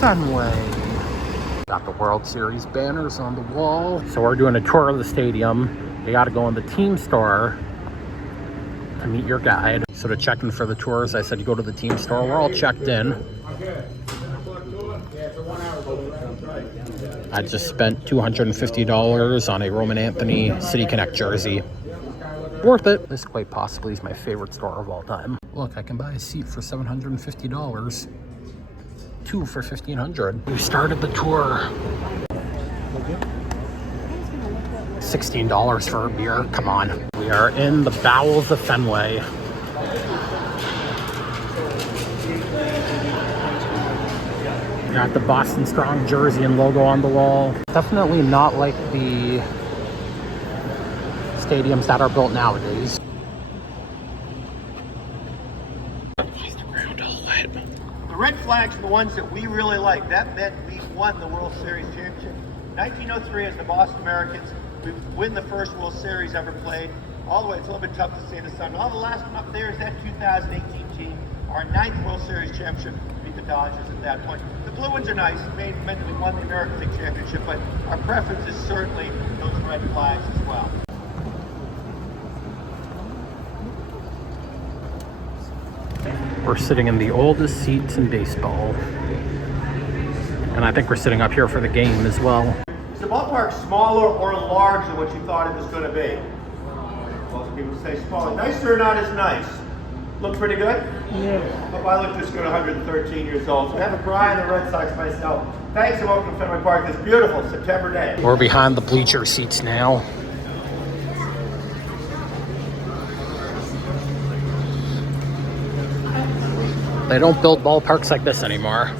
Fenway. Got the World Series banners on the wall. So we're doing a tour of the stadium. You gotta go in the team store to meet your guide. So to check in for the tours, I said you go to the team store. We're all checked in. I just spent $250 on a Roman Anthony City Connect jersey. Worth it. This quite possibly is my favorite store of all time. Look, I can buy a seat for $750. 2 for $1,500. We started the tour. $16 for a beer. Come on. We are in the bowels of Fenway. Got the Boston Strong jersey and logo on the wall. Definitely not like the stadiums that are built nowadays. The red flags are the ones that we really like. That meant we won the World Series championship. 1903 as the Boston Americans, we win the first World Series ever played. All the way, it's a little bit tough to say the sun. All the last one up there is that 2018 team. Our 9th World Series championship beat the Dodgers at that point. The blue ones are nice. It meant we won the American League championship, but our preference is certainly those red flags as well. We're sitting in the oldest seats in baseball. And I think we're sitting up here for the game as well. Is the ballpark smaller or larger than what you thought it was going to be? Most people say smaller. Nicer or not as nice? Look pretty good? Yeah. Hope I look this good, 113 years old. So I have a Brian, the Red Sox myself. Thanks and welcome to Fenway Park this beautiful September day. We're behind the bleacher seats now. They don't build ballparks like this anymore.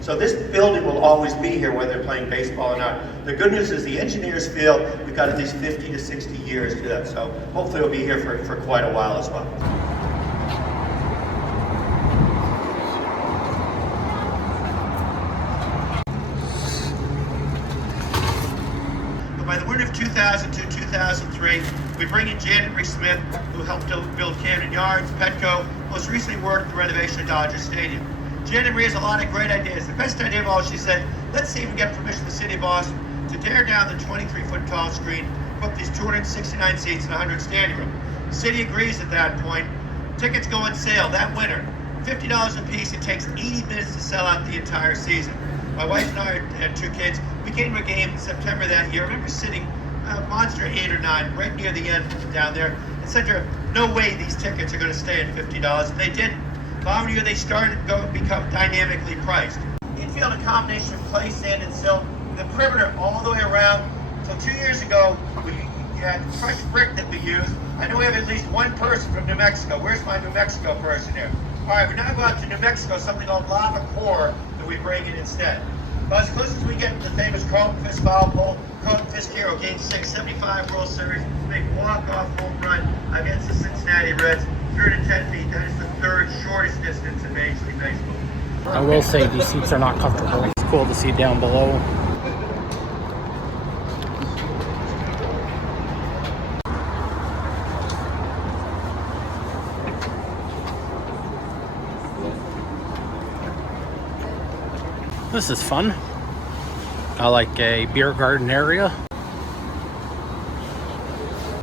So this building will always be here whether they're playing baseball or not. The good news is the engineers feel we've got at least 50 to 60 years to do that. So hopefully it'll be here for quite a while as well. But by the winter of 2002-2003, we bring in Janet Marie Smith, who helped build Camden Yards, Petco, most recently worked at the renovation of Dodger Stadium. Janet Marie has a lot of great ideas. The best idea of all, she said, let's see if we can get permission from the city of Boston to tear down the 23-foot tall screen, put these 269 seats in 100 standing room. The city agrees at that point. Tickets go on sale that winter, $50 a piece. It takes 80 minutes to sell out the entire season. My wife and I had 2 kids. We came to a game in September that year. I remember sitting monster 8 or 9 right near the end down there and said to her, no way these tickets are going to stay at $50. And they didn't. The following year, they started to become dynamically priced. Infield, a combination of clay, sand, and silt. The perimeter all the way around. So 2 years ago, we had crushed brick that we used. I know we have at least one person from New Mexico. Where's my New Mexico person here? All right, we're now going to New Mexico, something called lava core that we bring in instead. But as close as we get to the famous Carlton Fisk foul pole, Carlton Fisk hero, Game 6, 75 World Series, big walk-off home run against the Cincinnati Reds. 310 feet, that is the 3rd shortest distance in Major League Baseball. I will say these seats are not comfortable. It's cool to see down below. This is fun. I like a beer garden area.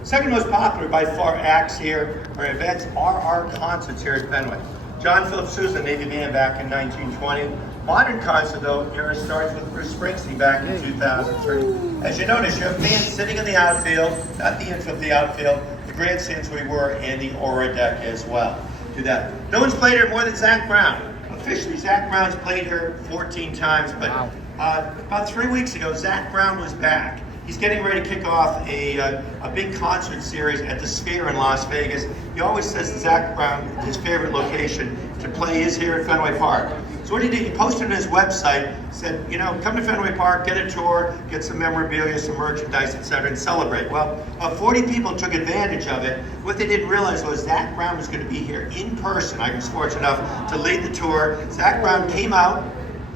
Second most popular by far acts here or events are our concerts here at Fenway. John Philip Sousa, Navy band back in 1920. Modern concert though, era starts with Bruce Springsteen back in 2003. As you notice, you have fans sitting in the outfield, not the infield, the outfield, the grandstands we were, and the Aura deck as well. Do that. No one's played here more than Zach Brown. Officially, Zach Brown's played here 14 times, but about 3 weeks ago, Zach Brown was back. He's getting ready to kick off a big concert series at the Sphere in Las Vegas. He always says Zach Brown, his favorite location to play is here at Fenway Park. So what he did, he posted on his website, said, you know, come to Fenway Park, get a tour, get some memorabilia, some merchandise, etc., and celebrate. Well, 40 people took advantage of it. What they didn't realize was Zach Brown was going to be here in person. I was fortunate enough to lead the tour. Zach Brown came out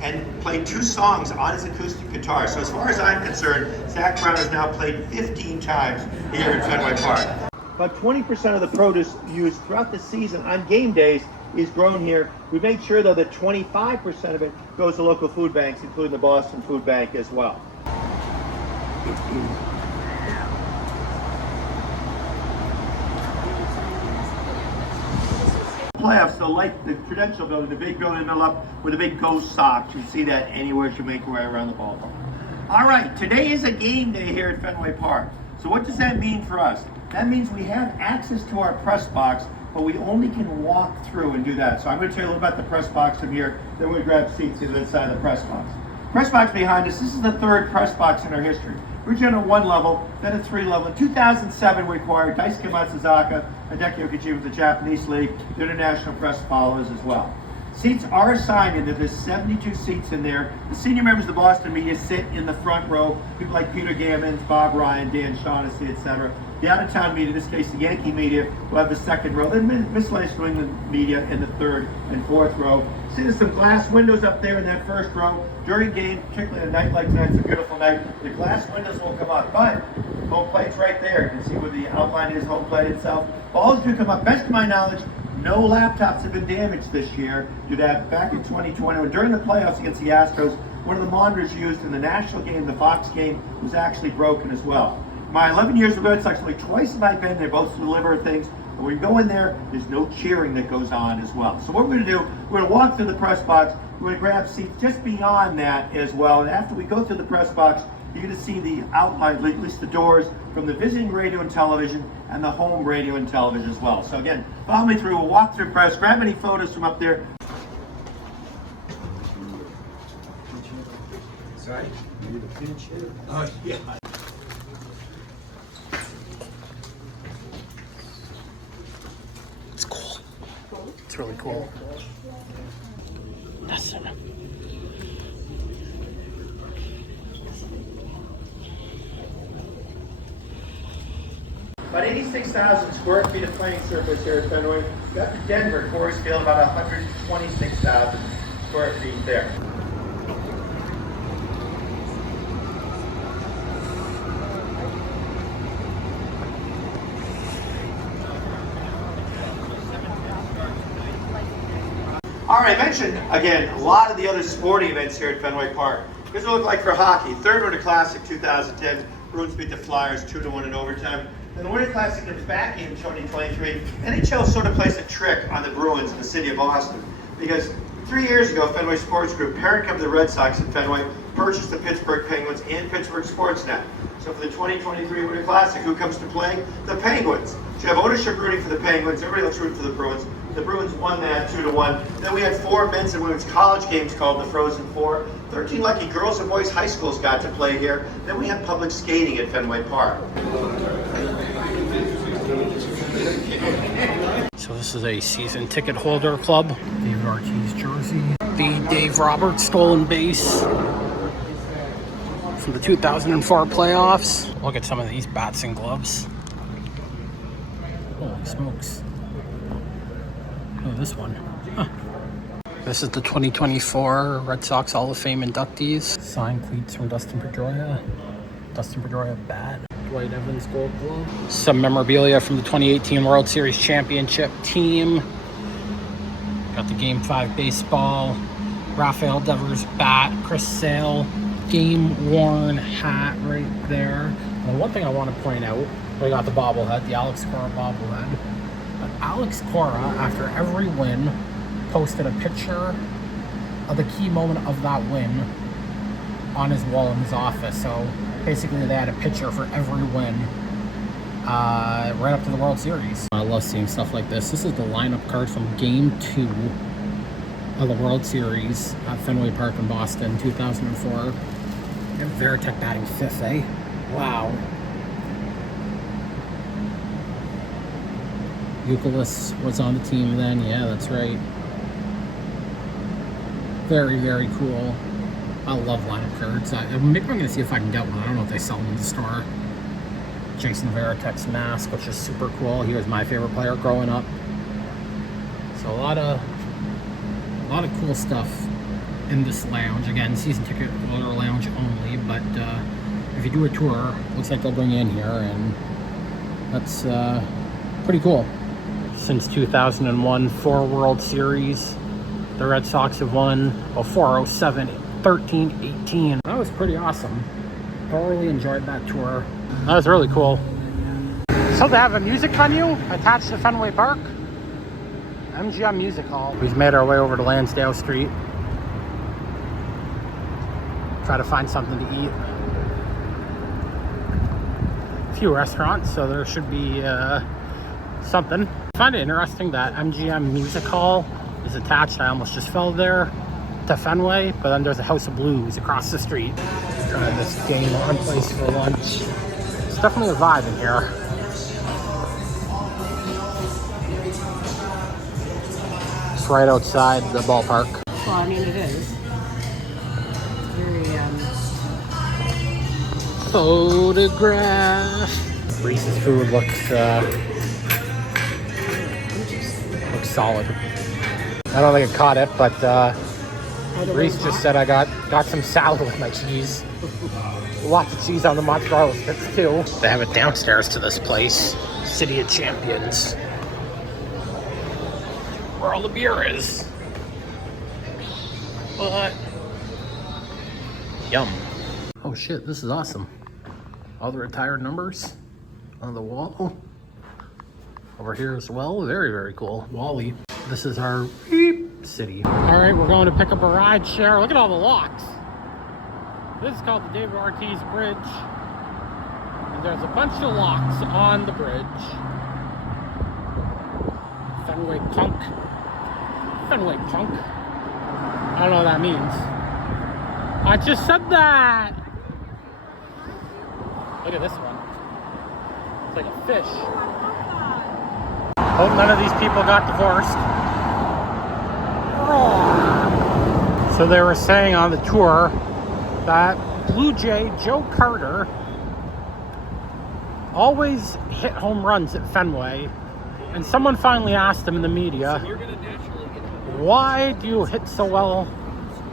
and played 2 songs on his acoustic guitar. So as far as I'm concerned, Zach Brown has now played 15 times here at Fenway Park. About 20% of the produce used throughout the season on game days is grown here. We made sure, though, that 25% of it goes to local food banks, including the Boston Food Bank as well. Playoffs, so like the Prudential building, the big building in the middle up with a big ghost socks. You see that anywhere you make your way around the ballpark. All right, today is a game day here at Fenway Park. So what does that mean for us? That means we have access to our press box, but we only can walk through and do that. So I'm going to tell you a little about the press box from here. Then we grab seats to the inside of the press box. Press box behind us, this is the third press box in our history. Originally on 1 level, then a 3 level. In 2007, we acquired Daisuke Matsuzaka, Hideki Okaji with the Japanese League. The international press follows as well. Seats are assigned in there. There's 72 seats in there. The senior members of the Boston media sit in the front row. People like Peter Gammons, Bob Ryan, Dan Shaughnessy, etc. The out-of-town media, in this case the Yankee media, will have the second row. Then miscellaneous New England media in the third and fourth row. See, there's some glass windows up there in that first row. During game, particularly a night like tonight, it's a beautiful night, the glass windows will come up. But home plate's right there. You can see where the outline is, home plate itself. Balls do come up. Best of my knowledge, no laptops have been damaged this year. Due to that back in 2020, when during the playoffs against the Astros, one of the monitors used in the national game, the Fox game, was actually broken as well. My 11 years of Red Sox, only twice have I been there, both to deliver things. And when you go in there, there's no cheering that goes on as well. So what we're going to do, we're going to walk through the press box. We're going to grab seats just beyond that as well. And after we go through the press box, you're going to see the outline, at least the doors, from the visiting radio and television and the home radio and television as well. So again, follow me through. We'll walk through press, grab any photos from up there. Sorry? Oh, yeah. It's cool. It's really cool. That's it. About 86,000 square feet of playing surface here at Fenway. Got to Denver, Coors Field, about 126,000 square feet there. All right, I mentioned, again, a lot of the other sporting events here at Fenway Park. Here's what it looked like for hockey. Third Winter Classic 2010. Bruins beat the Flyers 2-1 in overtime. Then the Winter Classic comes back in 2023. NHL sort of plays a trick on the Bruins in the city of Boston. Because 3 years ago, Fenway Sports Group, parent company of the Red Sox in Fenway, purchased the Pittsburgh Penguins and Pittsburgh Sportsnet. So for the 2023 Winter Classic, who comes to play? The Penguins. So you have ownership rooting for the Penguins. Everybody else rooting for the Bruins. The Bruins won that 2-1. Then we had 4 men's and women's college games called the Frozen Four. 13 lucky girls and boys high schools got to play here. Then we had public skating at Fenway Park. So this is a season ticket holder club. David Ortiz jersey. The Dave Roberts stolen base from the 2004 playoffs. Look at some of these bats and gloves. Holy smokes. Oh, this one. Huh. This is the 2024 Red Sox Hall of Fame inductees. Signed cleats from Dustin Pedroia. Dustin Pedroia bat. Dwight Evans gold glove. Some memorabilia from the 2018 World Series Championship team. Got the Game 5 baseball. Rafael Devers bat. Chris Sale. Game-worn hat right there. And one thing I want to point out, we got the bobblehead, the Alex Cora bobblehead. But Alex Cora, after every win, posted a picture of the key moment of that win on his wall in his office. So basically they had a picture for every win right up to the World Series. I love seeing stuff like this. This is the lineup card from Game 2 of the World Series at Fenway Park in Boston, 2004. And Veritek batting 5th, eh? Wow. Euclid was on the team then. Yeah, that's right. Very, very cool. I love lineup cards. Maybe I'm going to see if I can get one. I don't know if they sell them in the store. Jason Veritek's mask, which is super cool. He was my favorite player growing up. So a lot of cool stuff in this lounge. Again, season ticket holder lounge only, but if you do a tour, looks like they'll bring you in here, and that's pretty cool. since 2001, 4 World Series. The Red Sox have won 4, 07, 13, 18. That was pretty awesome. Thoroughly enjoyed that tour. That was really cool. So they have a music venue attached to Fenway Park. MGM Music Hall. We've made our way over to Lansdale Street. Try to find something to eat. A few restaurants, so there should be something. I find it interesting that MGM Music Hall is attached. I almost just fell there to Fenway, but then there's a House of Blues across the street. Trying this game on place for lunch. It's definitely a vibe in here. It's right outside the ballpark. Well, I mean, it is. Very, Photograph. Reese's food looks solid. I don't think I caught it, but Reese just said I got some salad with my cheese. Lots of cheese on the mozzarella sticks too. They have it downstairs to this place, City of Champions, where all the beer is. But yum. Oh shit, this is awesome. All the retired numbers on the wall. Over here as well, very, very cool. Wally. This is our city. All right, we're going to pick up a ride share. Look at all the locks. This is called the David Ortiz Bridge. And there's a bunch of locks on the bridge. Fenway Punk. Fenway Punk. I don't know what that means. I just said that. Look at this one. It's like a fish. Hope none of these people got divorced. So they were saying on the tour that Blue Jay Joe Carter always hit home runs at Fenway. And someone finally asked him in the media, why do you hit so well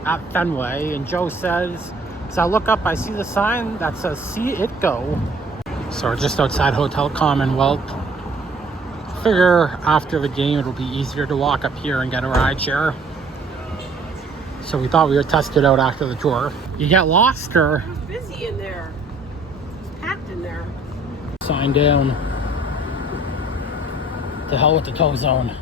at Fenway? And Joe says, as I look up, I see the sign that says, see it go. So we're just outside Hotel Commonwealth. Figure after the game it'll be easier to walk up here and get a ride share. So we thought we would test it out after the tour. You get lost or? It was busy in there. It was packed in there. Sign down. To hell with the tow zone.